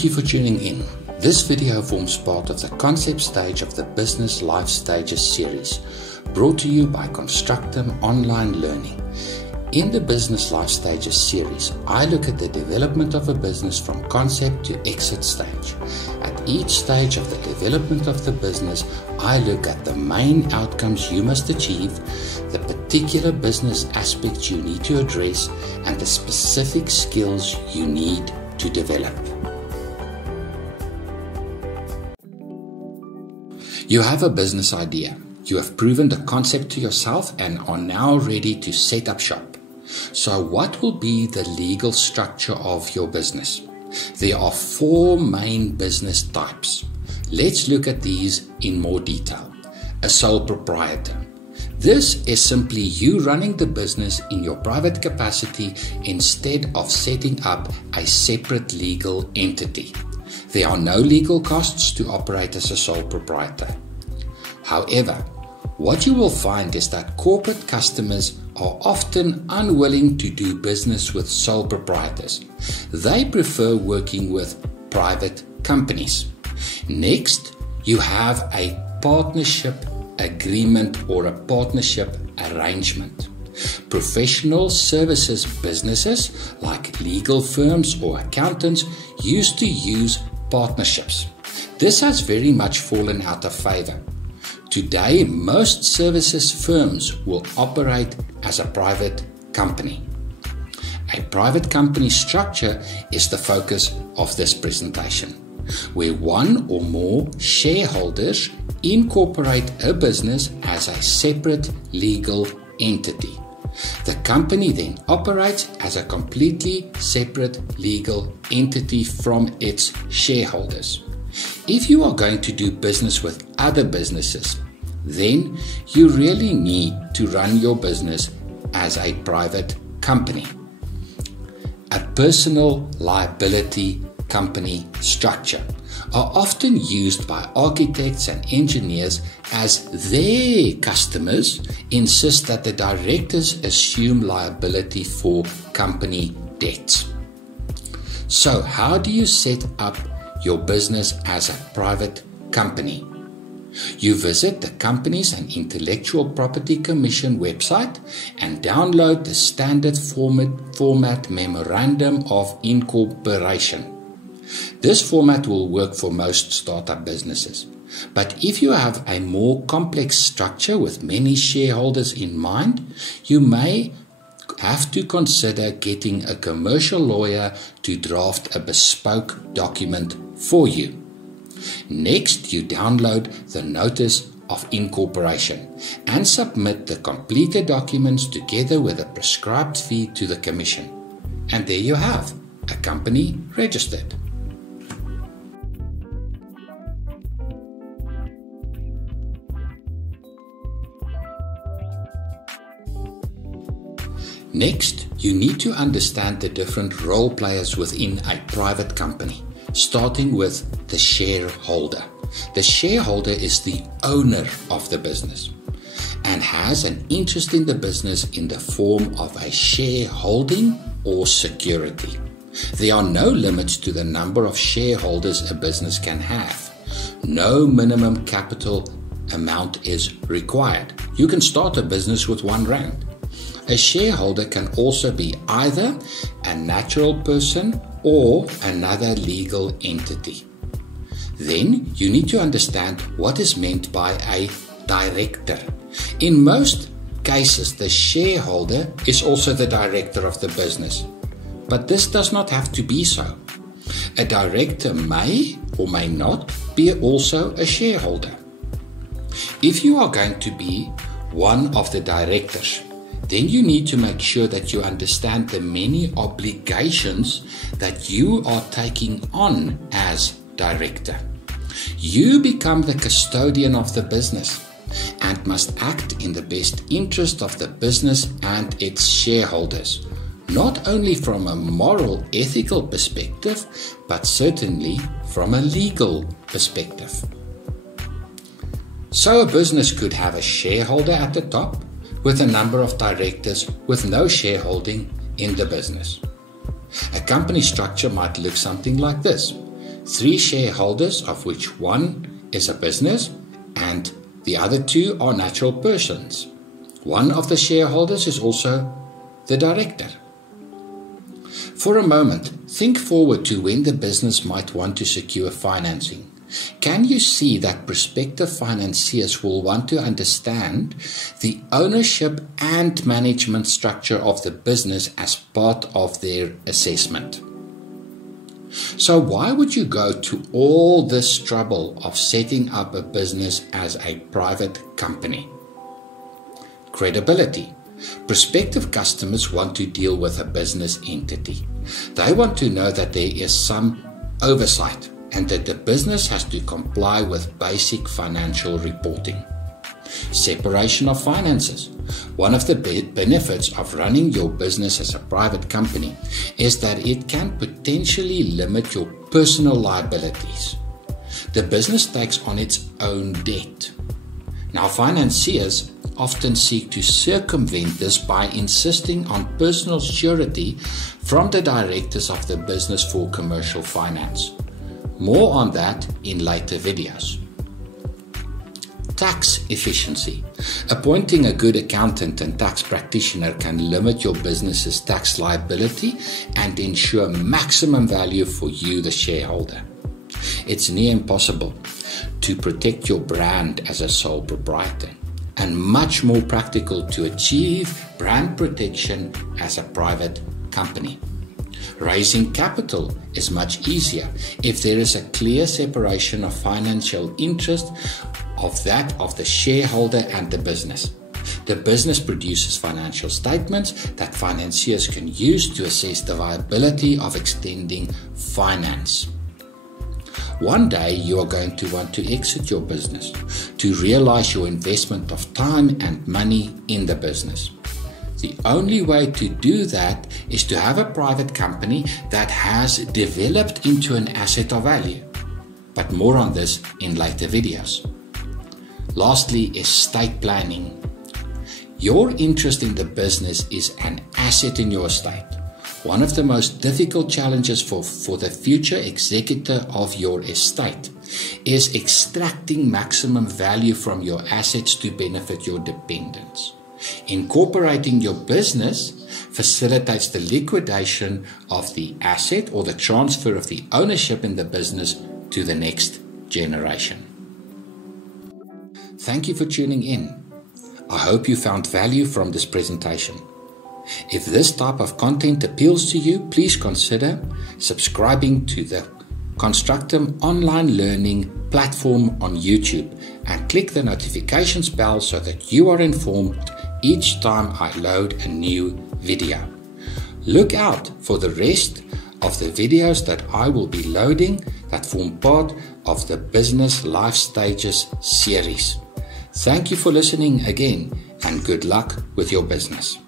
Thank you for tuning in. This video forms part of the concept stage of the Business Life Stages series, brought to you by Constructum Online Learning. In the Business Life Stages series, I look at the development of a business from concept to exit stage. At each stage of the development of the business, I look at the main outcomes you must achieve, the particular business aspects you need to address, and the specific skills you need to develop. You have a business idea. You have proven the concept to yourself and are now ready to set up shop. So what will be the legal structure of your business? There are 4 main business types. Let's look at these in more detail. A sole proprietor. This is simply you running the business in your private capacity instead of setting up a separate legal entity. There are no legal costs to operate as a sole proprietor. However, what you will find is that corporate customers are often unwilling to do business with sole proprietors. They prefer working with private companies. Next, you have a partnership agreement or a partnership arrangement. Professional services businesses like legal firms or accountants used to use partnerships. This has very much fallen out of favor. Today, most services firms will operate as a private company. A private company structure is the focus of this presentation, where one or more shareholders incorporate a business as a separate legal entity. The company then operates as a completely separate legal entity from its shareholders. If you are going to do business with other businesses, then you really need to run your business as a private company. A personal liability company structure are often used by architects and engineers as their customers insist that the directors assume liability for company debts. So how do you set up your business as a private company? You visit the Companies and Intellectual Property Commission website and download the standard format Memorandum of Incorporation. This format will work for most startup businesses. But if you have a more complex structure with many shareholders in mind, you may have to consider getting a commercial lawyer to draft a bespoke document for you. Next, you download the Notice of Incorporation and submit the completed documents together with a prescribed fee to the Commission. And there you have a company registered. Next, you need to understand the different role players within a private company, starting with the shareholder. The shareholder is the owner of the business and has an interest in the business in the form of a shareholding or security. There are no limits to the number of shareholders a business can have. No minimum capital amount is required. You can start a business with R1. A shareholder can also be either a natural person or another legal entity. Then you need to understand what is meant by a director. In most cases, the shareholder is also the director of the business, but this does not have to be so. A director may or may not be also a shareholder. If you are going to be one of the directors, then you need to make sure that you understand the many obligations that you are taking on as director. You become the custodian of the business and must act in the best interest of the business and its shareholders, not only from a moral, ethical perspective, but certainly from a legal perspective. So a business could have a shareholder at the top, with a number of directors with no shareholding in the business. A company structure might look something like this. 3 shareholders, of which one is a business and the other 2 are natural persons. One of the shareholders is also the director. For a moment, think forward to when the business might want to secure financing. Can you see that prospective financiers will want to understand the ownership and management structure of the business as part of their assessment? So why would you go to all this trouble of setting up a business as a private company? Credibility. Prospective customers want to deal with a business entity. They want to know that there is some oversight and that the business has to comply with basic financial reporting. Separation of finances. One of the benefits of running your business as a private company is that it can potentially limit your personal liabilities. The business takes on its own debt. Now, financiers often seek to circumvent this by insisting on personal surety from the directors of the business for commercial finance. More on that in later videos. Tax efficiency. Appointing a good accountant and tax practitioner can limit your business's tax liability and ensure maximum value for you, the shareholder. It's near impossible to protect your brand as a sole proprietor, and much more practical to achieve brand protection as a private company. Raising capital is much easier if there is a clear separation of financial interest of that of the shareholder and the business. The business produces financial statements that financiers can use to assess the viability of extending finance. One day you are going to want to exit your business to realize your investment of time and money in the business. The only way to do that is to have a private company that has developed into an asset of value. But more on this in later videos. Lastly, estate planning. Your interest in the business is an asset in your estate. One of the most difficult challenges for the future executor of your estate is extracting maximum value from your assets to benefit your dependents. Incorporating your business facilitates the liquidation of the asset or the transfer of the ownership in the business to the next generation. Thank you for tuning in. I hope you found value from this presentation. If this type of content appeals to you, please consider subscribing to the Constructum Online Learning platform on YouTube and click the notifications bell so that you are informed each time I load a new video. Look out for the rest of the videos that I will be loading that form part of the Business Life Stages series. Thank you for listening again, and good luck with your business.